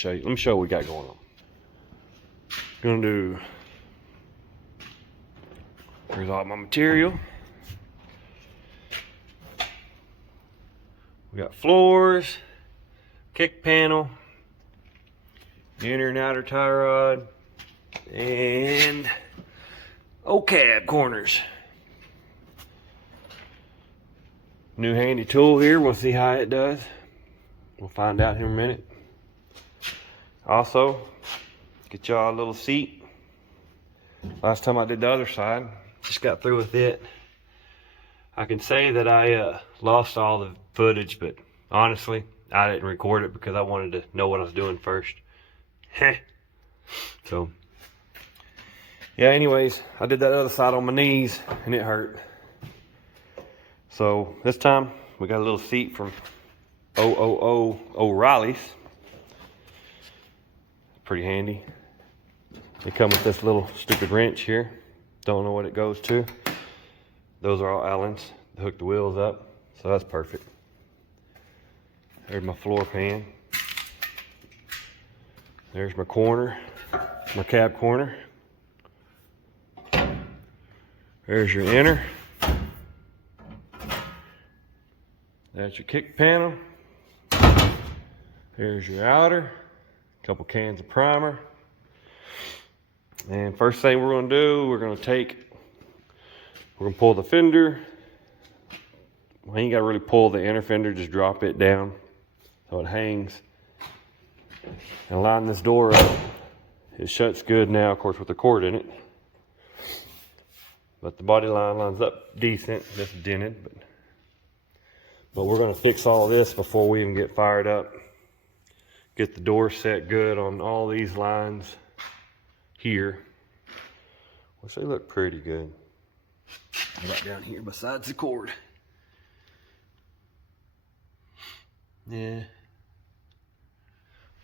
show you. Let me show you what we got going on. Gonna do, here's all my material. We got floors, kick panel, inner and outer tie rod, and cab corners. New handy tool here. We'll see how it does. We'll find out here in a minute. Also, get y'all a little seat. Last time I did the other side, just got through with it. I can say that I lost all the footage, but honestly, I didn't record it because I wanted to know what I was doing first. So, yeah, anyways, I did that other side on my knees and it hurt. So this time we got a little seat from O'Reilly's. Pretty handy. They come with this little stupid wrench here. Don't know what it goes to. Those are all Allen's to hook the wheels up, so that's perfect. There's my floor pan. There's my corner, my cab corner. There's your inner. That's your kick panel. There's your outer. A couple cans of primer. And first thing we're gonna do, we're gonna pull the fender. Well, you ain't gotta really pull the inner fender, just drop it down so it hangs. And line this door up. It shuts good now, of course, with the cord in it. But the body line lines up decent, just dented. But we're gonna fix all this before we even get fired up. Get the door set good on all these lines here, which they look pretty good. Right down here besides the cord. Yeah.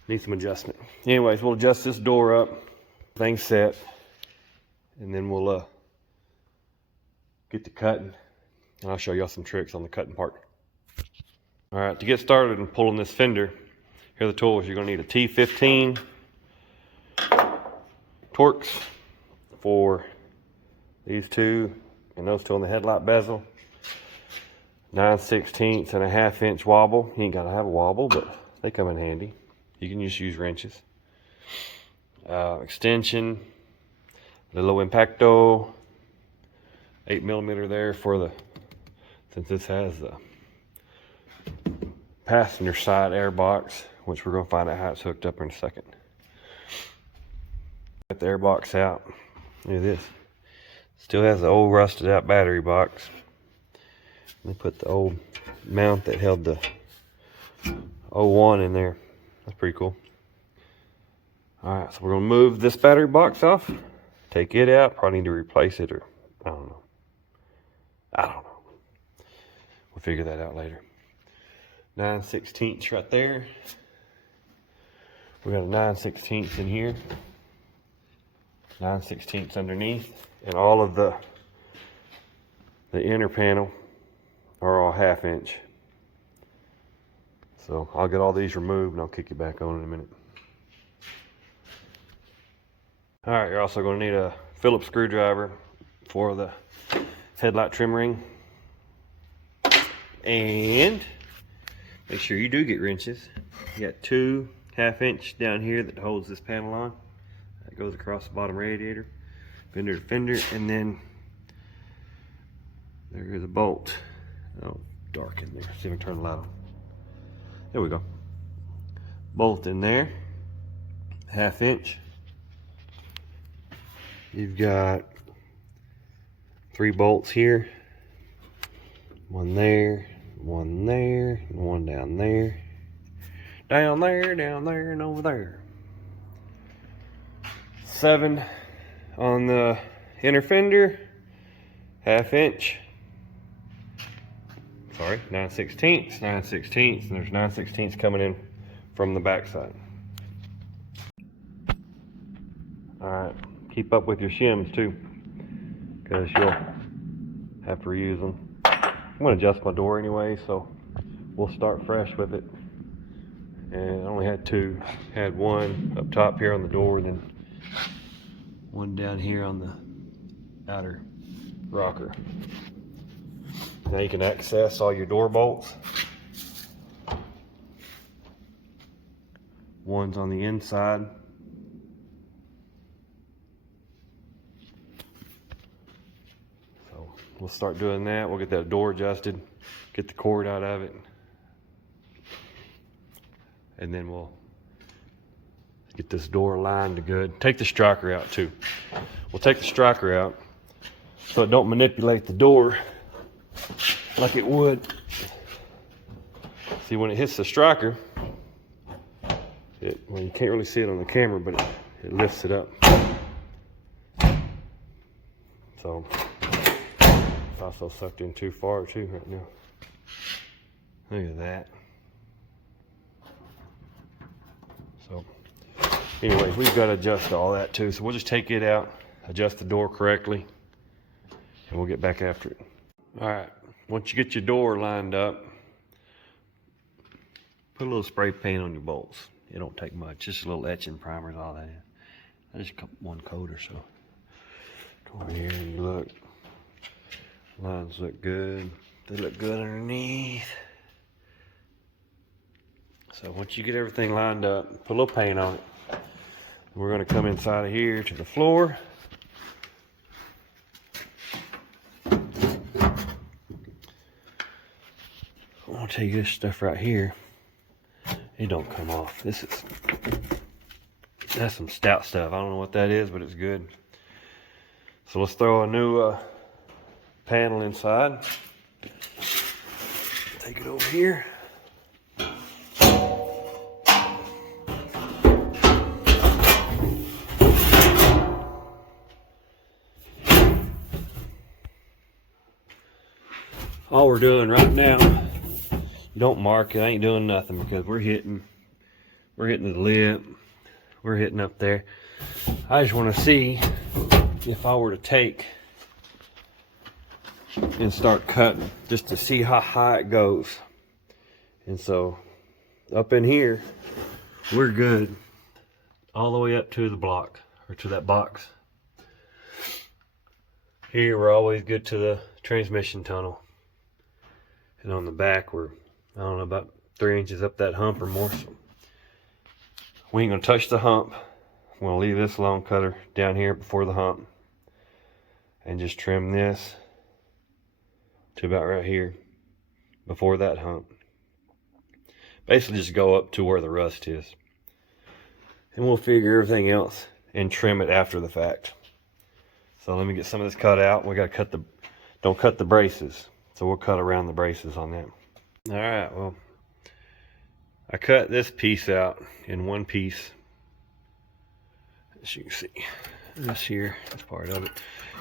Needs some adjustment. Anyways, we'll adjust this door up, things set, and then we'll get to cutting. And I'll show y'all some tricks on the cutting part. All right, to get started in pulling this fender, here are the tools. You're gonna need a T15 Torx for these two and those two on the headlight bezel. 9/16 and a 1/2 inch wobble. You ain't gotta have a wobble, but they come in handy. You can just use wrenches. Extension, the low impacto, 8mm there for the, since this has the passenger side air box, which we're gonna find out how it's hooked up in a second. Get the air box out. Look at this. Still has the old rusted out battery box. They put the old mount that held the 01 in there. That's pretty cool. All right, so we're gonna move this battery box off, take it out. Probably need to replace it, or I don't know. We'll figure that out later. 9/16 right there. We got a 9/16 in here. 9/16 underneath, and all of the inner panel are all 1/2 inch. So I'll get all these removed and I'll kick it back on in a minute. All right, you're also going to need a Phillips screwdriver for the headlight trim ring. And make sure you do get wrenches. You got 2 1/2 inch down here that holds this panel on. That goes across the bottom radiator, fender to fender, and then there is a bolt. Oh, dark in there. See if I can turn the light on. There we go. Bolt in there, 1/2 inch. You've got 3 bolts here. One there, one there, and one down there. Down there, and over there. 7 on the inner fender, 1/2 inch. Sorry, 9/16, 9/16, and there's 9/16 coming in from the backside. All right, keep up with your shims too, because you'll have to reuse them. I'm gonna adjust my door anyway, so we'll start fresh with it. and I only had two. Had one up top here on the door, and then one down here on the outer rocker. Now you can access all your door bolts. One's on the inside. So we'll start doing that. We'll get that door adjusted, get the cord out of it, and then we'll get this door lined good. Take the striker out too. We'll take the striker out so it don't manipulate the door like it would. See, when it hits the striker, well, you can't really see it on the camera, but it lifts it up. So it's also sucked in too far too right now. Look at that. So anyway, we've got to adjust all that too. So we'll just take it out, adjust the door correctly, and we'll get back after it. All right, once you get your door lined up, put a little spray paint on your bolts. It don't take much, just a little etching primer is all that is. Just one coat or so. Go over here and you look. Lines look good. They look good underneath. So once you get everything lined up, put a little paint on it. We're going to come inside of here to the floor. I'm going to tell you this stuff right here. It don't come off. That's some stout stuff. I don't know what that is, but it's good. So let's throw a new panel inside. Take it over here. All we're doing right now, you don't mark it, I ain't doing nothing, because we're hitting the lip, we're hitting up there. I just want to see if I were to take and start cutting, just to see how high it goes. And so up in here, we're good all the way up to the block, or to that box. Here we're always good to the transmission tunnel. And on the back, we're, I don't know, about 3 inches up that hump or more. So we ain't gonna touch the hump. I'm gonna leave this long cutter down here before the hump and just trim this to about right here before that hump. Basically just go up to where the rust is. And we'll figure everything else and trim it after the fact. So let me get some of this cut out. We gotta cut don't cut the braces. So we'll cut around the braces on that. All right, well, I cut this piece out in one piece. As you can see, this here is part of it.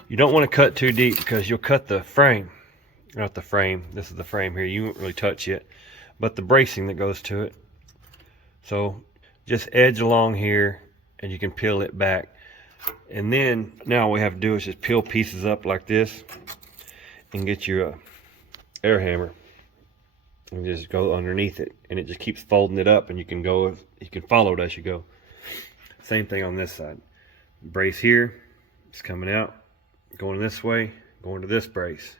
You don't want to cut too deep because you'll cut the frame. Not the frame, this is the frame here. You won't really touch it, but the bracing that goes to it. So just edge along here and you can peel it back. And then now all we have to do is just peel pieces up like this and get your air hammer and just go underneath it, and it just keeps folding it up, and you can follow it as you go. Same thing on this side. Brace here, it's coming out, going this way, going to this brace.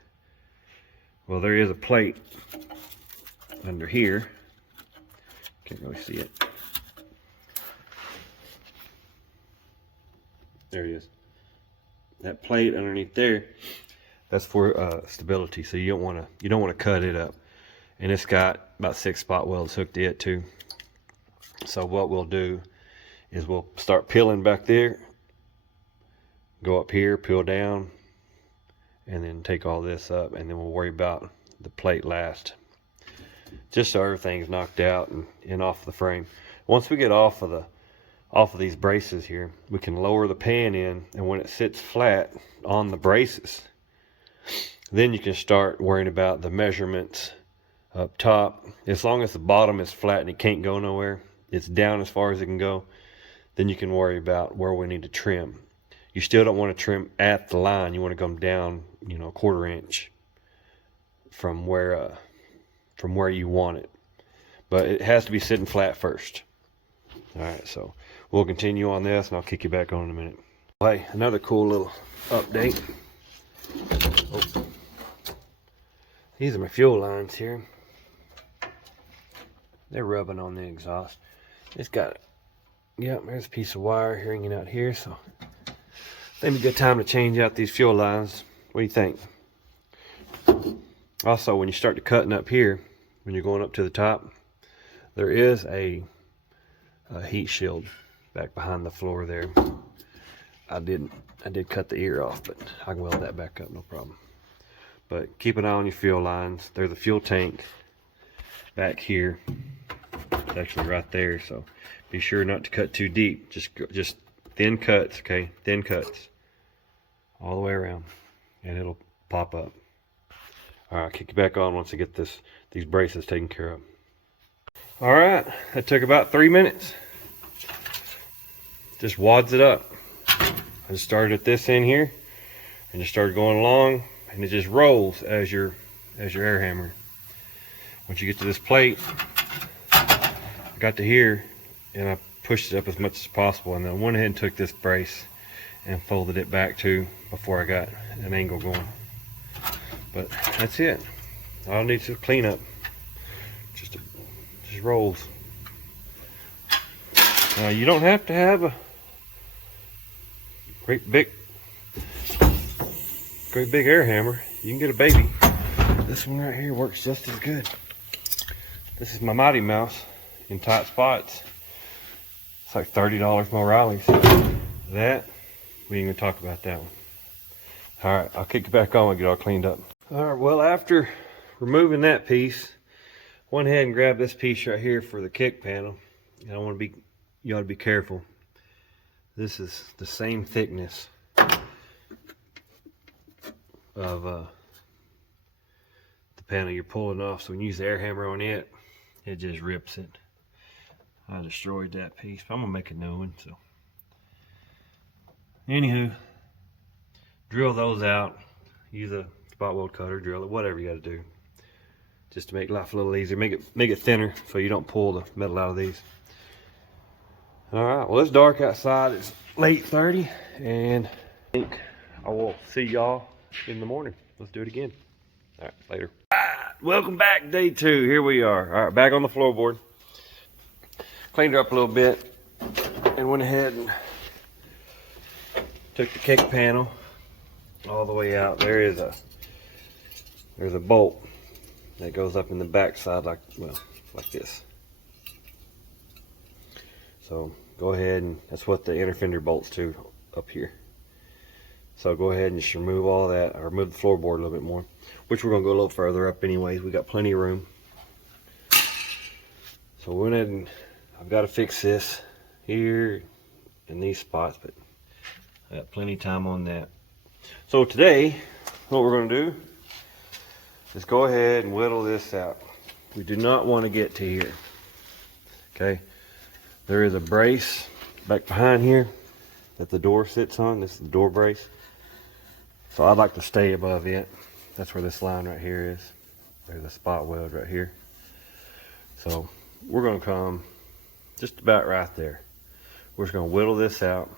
Well, there is a plate under here. Can't really see it. There it is. That plate underneath there, that's for stability. So you don't want to cut it up. And it's got about 6 spot welds hooked to it too. So what we'll do is we'll start peeling back there, go up here, peel down, and then take all this up, and then we'll worry about the plate last, just so everything's knocked out and off the frame. Once we get off of these braces here, we can lower the pan in, and when it sits flat on the braces, then you can start worrying about the measurements up top. As long as the bottom is flat and it can't go nowhere, it's down as far as it can go, then you can worry about where we need to trim. You still don't want to trim at the line. You want to come down, you know, 1/4 inch from where you want it. but it has to be sitting flat first. All right, so we'll continue on this, and I'll kick you back on in a minute. Hey, another cool little update. Oh. These are my fuel lines here. They're rubbing on the exhaust. It's got, yep, there's a piece of wire hanging out here, so maybe a good time to change out these fuel lines. What do you think? Also, when you start to cutting up here, when you're going up to the top, there is a heat shield back behind the floor there. I did cut the ear off, but I can weld that back up, no problem. But keep an eye on your fuel lines. There's a fuel tank back here. It's actually right there, so be sure not to cut too deep. Just thin cuts, okay? Thin cuts all the way around, and it'll pop up. All right, kick you back on once I get these braces taken care of. All right, that took about 3 minutes. Just wads it up. I just started at this end here and just started going along, and it just rolls as your air hammer. Once you get to this plate, I got to here and I pushed it up as much as possible, and then I went ahead and took this brace and folded it back too before I got an angle going. But that's it. All it needs is a cleanup. Just rolls. You don't have to have a great big air hammer. You can get a baby. This one right here works just as good. This is my Mighty Mouse in tight spots. It's like $30 more O'Reilly's. That, we ain't gonna talk about that one. All right, I'll kick you back on and get all cleaned up. All right, well, after removing that piece, went ahead and grabbed this piece right here for the kick panel. And you ought to be careful. This is the same thickness of the panel you're pulling off, so when you use the air hammer on it, it just rips it. I destroyed that piece, but I'm gonna make a new one. So anywho, drill those out. Use a spot weld cutter, drill it, whatever you got to do, just to make life a little easier. Make it thinner so you don't pull the metal out of these. All right, well, it's dark outside. It's late 30, and I think I will see y'all in the morning. Let's do it again. All right, later. All right, welcome back, day 2. Here we are. All right, back on the floorboard. Cleaned her up a little bit and went ahead and took the kick panel all the way out. There's a bolt that goes up in the back side like this. So go ahead, and that's what the inner fender bolts to up here. So go ahead and just remove all that, or remove the floorboard a little bit more, which we're gonna go a little further up anyways. We got plenty of room. So we went ahead and I've got to fix this here in these spots, but I got plenty of time on that. So today, what we're gonna do is go ahead and whittle this out. We do not want to get to here. Okay, there is a brace back behind here that the door sits on. This is the door brace. So I'd like to stay above it. That's where this line right here is. There's a spot weld right here. So we're gonna come just about right there. We're just gonna whittle this out.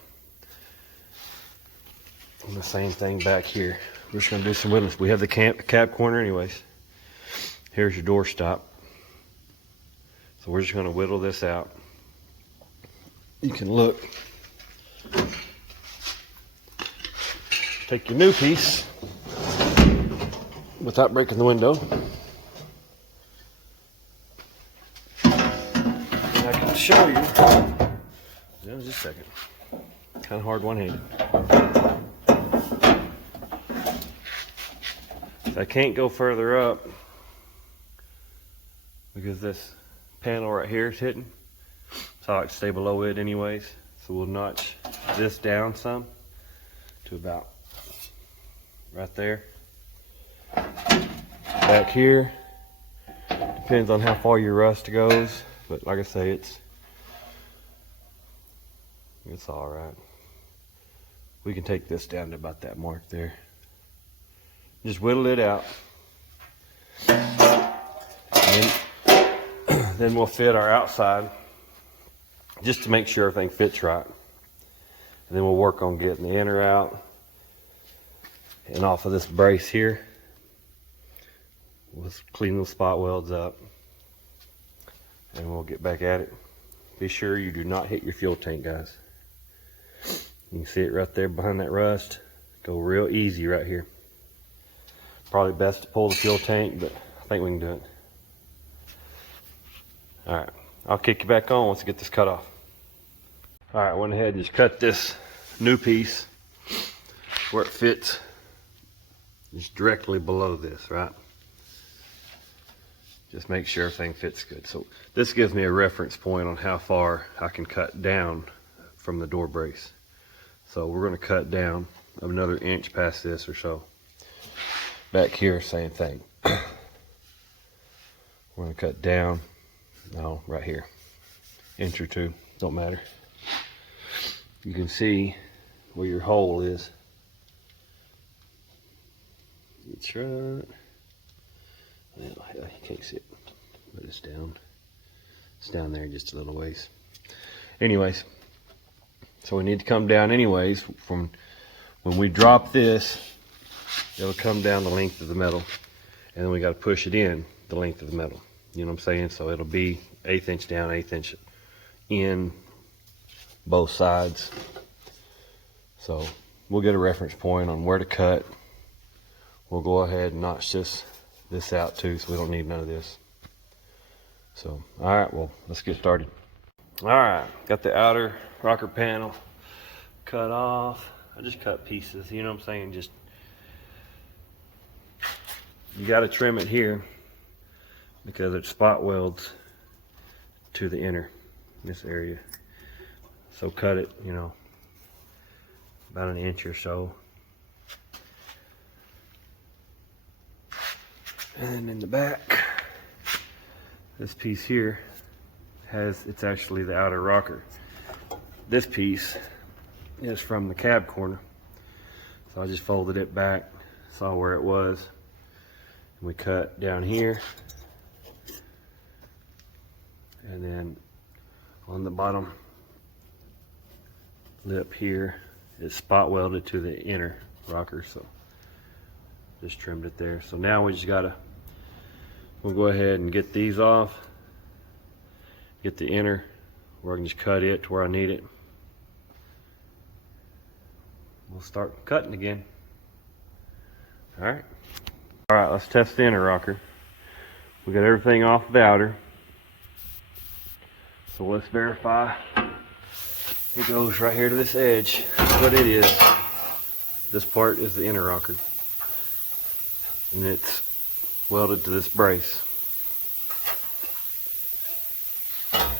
And the same thing back here. We're just gonna do some whittling. We have the cab corner anyways. Here's your door stop. So we're just gonna whittle this out. You can look. Take your new piece without breaking the window. And I can show you. Just a second. Kind of hard one-handed. So I can't go further up because this panel right here is hitting. So I like to stay below it anyways. So we'll notch this down some to about right there. Back here, depends on how far your rust goes, but like I say, it's all right. We can take this down to about that mark there. Just whittle it out. And Then we'll fit our outside just to make sure everything fits right. And then we'll work on getting the inner out and off of this brace here. We'll clean those spot welds up and we'll get back at it. Be sure you do not hit your fuel tank, guys. You can see it right there behind that rust. Go real easy right here. Probably best to pull the fuel tank, but I think we can do it. Alright, I'll kick you back on once I get this cut off. Alright, I went ahead and just cut this new piece where it fits just directly below this, right? Just make sure everything fits good. So this gives me a reference point on how far I can cut down from the door brace. So we're going to cut down another inch past this or so. Back here, same thing. We're going to cut down, no, right here, inch or two, don't matter. You can see where your hole is. It's right. Well, you can't see it, but it's down. It's down there just a little ways. Anyways, so we need to come down anyways. From when we drop this, it'll come down the length of the metal, and then we got to push it in the length of the metal. You know what I'm saying? So it'll be 1/8 inch down, 1/8 inch in both sides. So we'll get a reference point on where to cut. We'll go ahead and notch this out too, so we don't need none of this. So, all right, well, let's get started. All right, got the outer rocker panel cut off. I just cut pieces, you know what I'm saying? Just, you got to trim it here because it's spot welds to the inner, this area. So cut it, you know, about 1 inch or so. And then in the back, this piece here it's actually the outer rocker. This piece is from the cab corner. So I just folded it back, saw where it was, and we cut down here. And then on the bottom lip here, it's spot welded to the inner rocker, so just trimmed it there. So now we just gotta, we'll go ahead and get these off, get the inner where I can just cut it to where I need it. We'll start cutting again. All right, let's test the inner rocker. We got everything off the outer, so let's verify it goes right here to this edge. That's what it is. This part is the inner rocker, and it's welded to this brace. Kind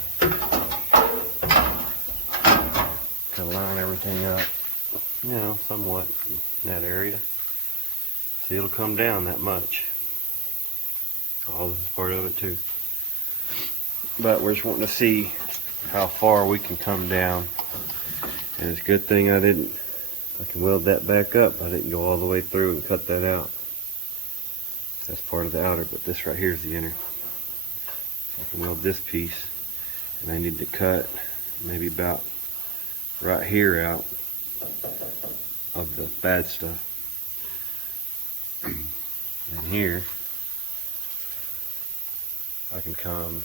of line everything up, you know, somewhat in that area. See, it'll come down that much. All this is part of it too. But we're just wanting to see how far we can come down. And it's a good thing I can weld that back up. I didn't go all the way through and cut that out. That's part of the outer, but this right here is the inner. I can weld this piece, and I need to cut maybe about right here out of the bad stuff. And here, I can come,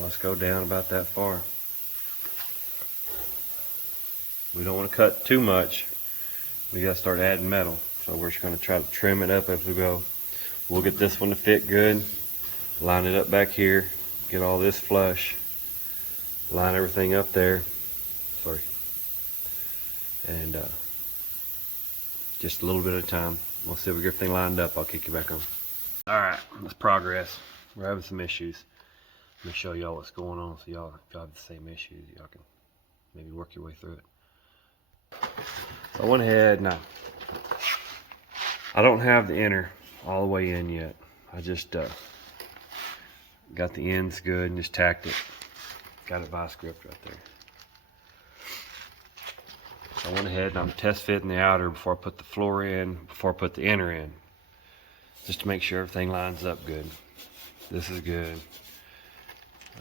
let's go down about that far. We don't want to cut too much. We got to start adding metal. So we're just going to try to trim it up as we go. We'll get this one to fit good. Line it up back here. Get all this flush. Line everything up there. Sorry. And just a little bit at a time. We'll see if we get everything lined up. I'll kick you back on. Alright, let's progress. We're having some issues. Let me show y'all what's going on so y'all have the same issues. Y'all can maybe work your way through it. So I went ahead and I don't have the inner all the way in yet. I just got the ends good and just tacked it. Got it vice gripped right there. So I went ahead and I'm test fitting the outer before I put the floor in, before I put the inner in, just to make sure everything lines up good. This is good.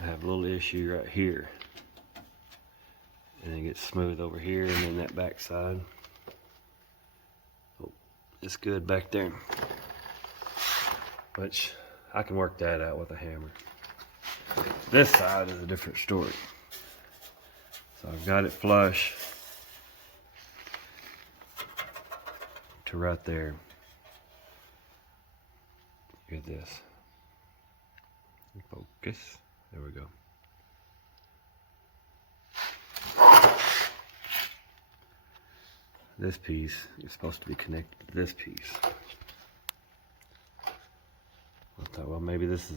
I have a little issue right here. And it gets smooth over here and then that back side. Oh, it's good back there. Which I can work that out with a hammer. This side is a different story. So I've got it flush to right there. Look at this. Focus. There we go. This piece is supposed to be connected to this piece. I thought, well, maybe this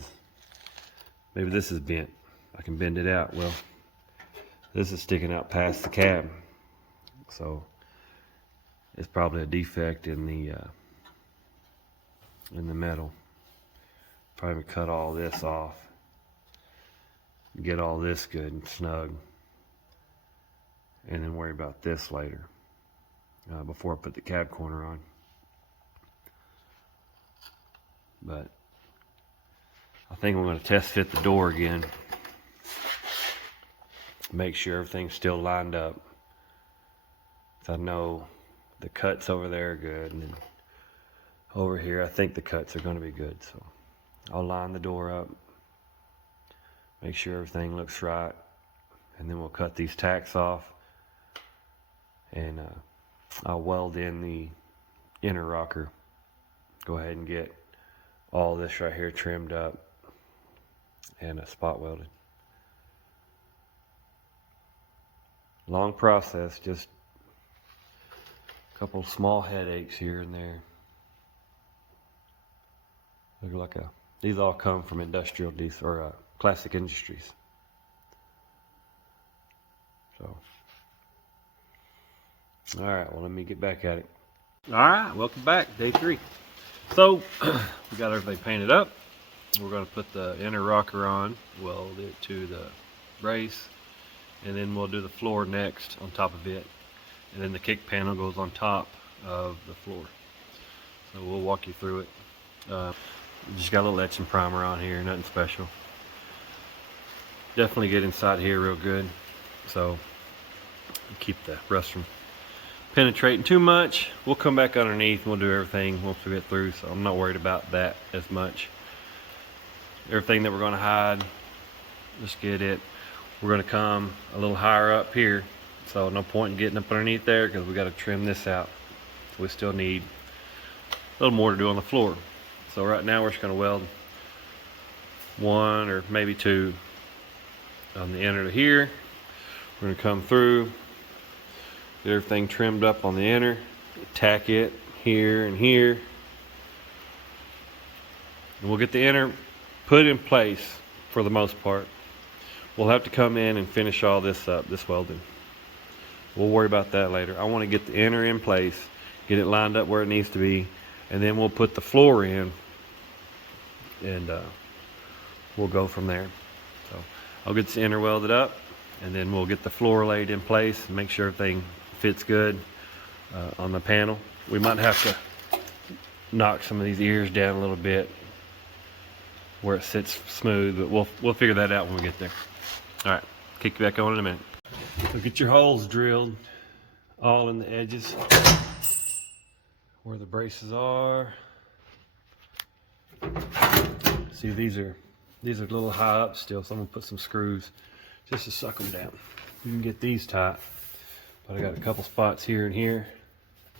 is bent. I can bend it out. Well, this is sticking out past the cab, so it's probably a defect in the metal. Probably cut all this off, get all this good and snug, and then worry about this later. Before I put the cab corner on. But I think I'm going to test fit the door again. Make sure everything's still lined up. I know the cuts over there are good, and then over here I think the cuts are going to be good. So I'll line the door up, make sure everything looks right, and then we'll cut these tacks off, and I'll weld in the inner rocker. Go ahead and get all this right here trimmed up and spot welded. Long process, just a couple small headaches here and there. Look like these all come from industrial diesel or classic industries. So. All right, well, let me get back at it. All right, welcome back, day 3. So we got everything painted up. We're going to put the inner rocker on, weld it to the brace, and then we'll do the floor next on top of it, and then the kick panel goes on top of the floor. So we'll walk you through it. Just got a little etching primer on here, nothing special. Definitely get inside here real good, so keep the rust from penetrating too much. We'll come back underneath and we'll do everything once we get through, so I'm not worried about that as much. Everything that we're going to hide, just get it. We're going to come a little higher up here, so no point in getting up underneath there because we got to trim this out. We still need a little more to do on the floor. So right now we're just going to weld 1 or maybe 2 on the inner to here. We're going to come through, get everything trimmed up on the inner, tack it here and here, and we'll get the inner put in place for the most part. We'll have to come in and finish all this up, this welding. We'll worry about that later. I want to get the inner in place, get it lined up where it needs to be, and then we'll put the floor in, and we'll go from there. So I'll get the inner welded up, and then we'll get the floor laid in place and make sure everything fits good on the panel. We might have to knock some of these ears down a little bit where it sits smooth, but we'll figure that out when we get there. All right, kick you back on in a minute. So get your holes drilled all in the edges where the braces are. See, these are a little high up still, so I'm gonna put some screws just to suck them down. You can get these tight, but I got a couple spots here and here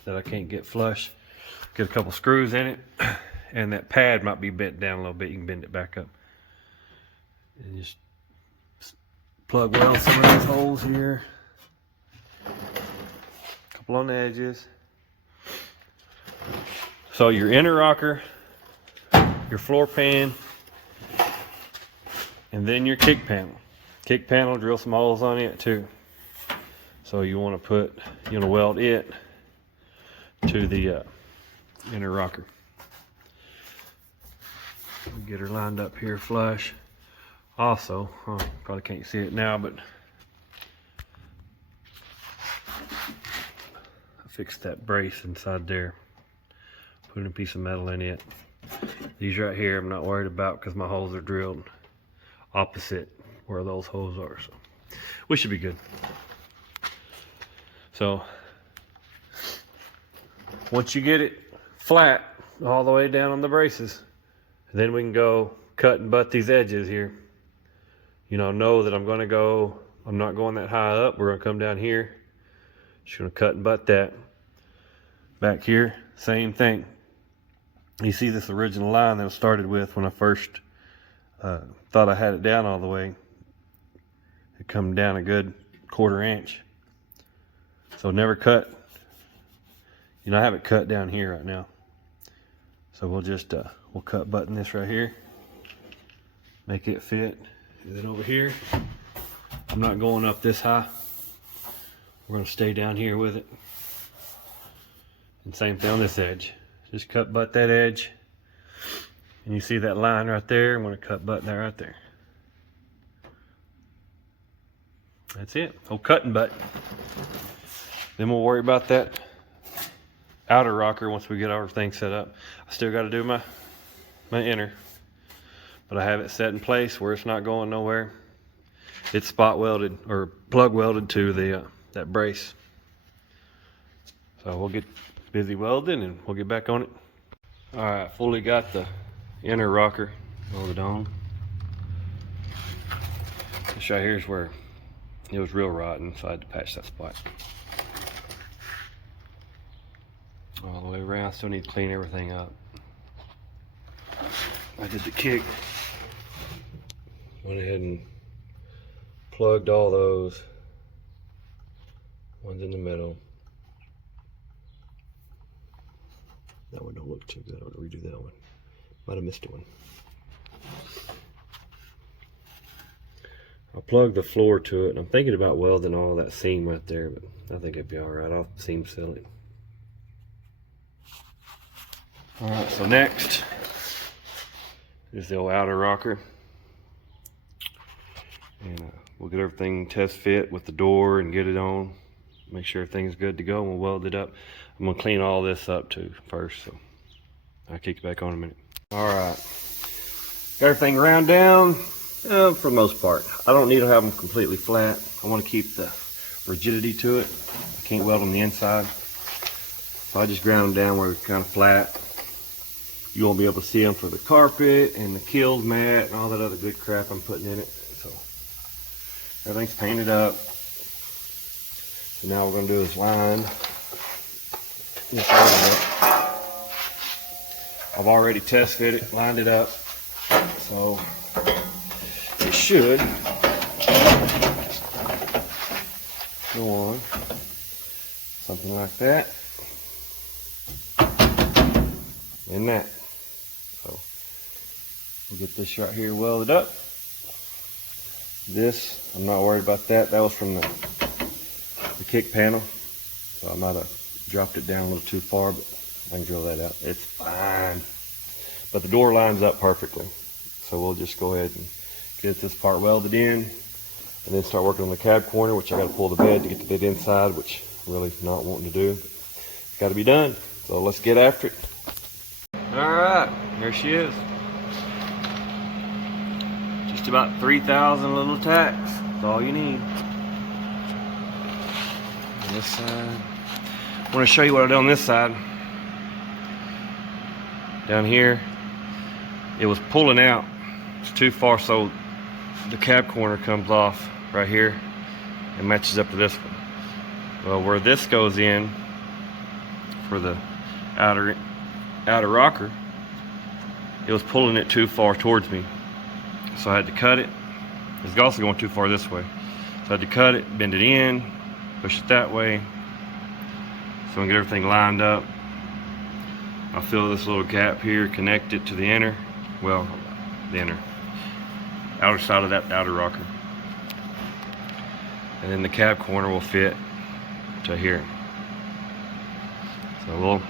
that I can't get flush. Get a couple screws in it, and that pad might be bent down a little bit. You can bend it back up and just plug weld some of these holes here. A couple on the edges. So your inner rocker, your floor pan, and then your kick panel. Kick panel, drill some holes on it too. So you want to weld it to the inner rocker. Get her lined up here flush. Also, probably can't see it now, but I fixed that brace inside there. Put a piece of metal in it. These right here I'm not worried about because my holes are drilled opposite where those holes are, so we should be good. So once you get it flat all the way down on the braces, then we can go cut and butt these edges here. You know that I'm not going that high up. We're gonna come down here, just gonna cut and butt that. Back here, same thing. You see this original line that I started with when I first thought I had it down all the way. It come down a good 1/4 inch. So never cut. I have it cut down here right now. So we'll just we'll cut button this right here, make it fit. And then over here, I'm not going up this high. We're gonna stay down here with it. And same thing on this edge. Just cut butt that edge. And you see that line right there? I'm gonna cut button that right there. That's it. Oh, cutting butt. Then we'll worry about that outer rocker once we get everything set up. I still got to do my inner, but I have it set in place where it's not going nowhere. It's spot welded or plug welded to the that brace. So we'll get busy welding and we'll get back on it. All right, fully got the inner rocker welded on. This right here is where it was real rotten, so I had to patch that spot. All the way around, still need to clean everything up. I did the kick. Went ahead and plugged all those. One's in the middle. That one don't look too good. I'm gonna redo that one. Might have missed one. I'll plug the floor to it, and I'm thinking about welding all that seam right there, but I think it'd be all right. I'll seam seal it. All right, so next is the old outer rocker. And we'll get everything test fit with the door and get it on. Make sure everything's good to go, and we'll weld it up. I'm gonna clean all this up too first, so I'll kick it back on in a minute. All right, got everything round down for the most part. I don't need to have them completely flat. I want to keep the rigidity to it. I can't weld on the inside, so I just ground them down where it's kind of flat. You won't be able to see them for the carpet and the killed mat and all that other good crap I'm putting in it. So everything's painted up. So now what we're gonna do is line this up. I've already test fit it, lined it up. So it should go on something like that and that. So we'll get this right here welded up. This, I'm not worried about that. That was from the kick panel, so I might have dropped it down a little too far, but I can drill that out. It's fine. But the door lines up perfectly. So we'll just go ahead and get this part welded in and then start working on the cab corner, which I got to pull the bed to get the bed inside, which I'm really not wanting to do. But it's got to be done. So let's get after it. All right, there she is. Just about 3,000 little tacks. That's all you need. On this side. I want to show you what I did on this side. Down here, it was pulling out. It's too far, so the cab corner comes off right here and matches up to this one. Well, where this goes in for the outer rocker, it was pulling it too far towards me, so I had to cut it. It's also going too far this way, so I had to cut it, bend it in, push it that way, so I can get everything lined up. I'll fill this little gap here, connect it to the inner, well, the inner outer side of that outer rocker, and then the cab corner will fit to here. So we'll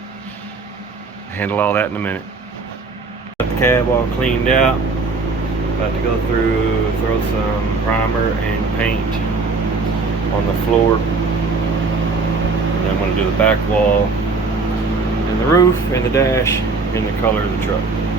handle all that in a minute. Got the cab all cleaned out. About to go through, throw some primer and paint on the floor. And then I'm going to do the back wall and the roof and the dash in the color of the truck.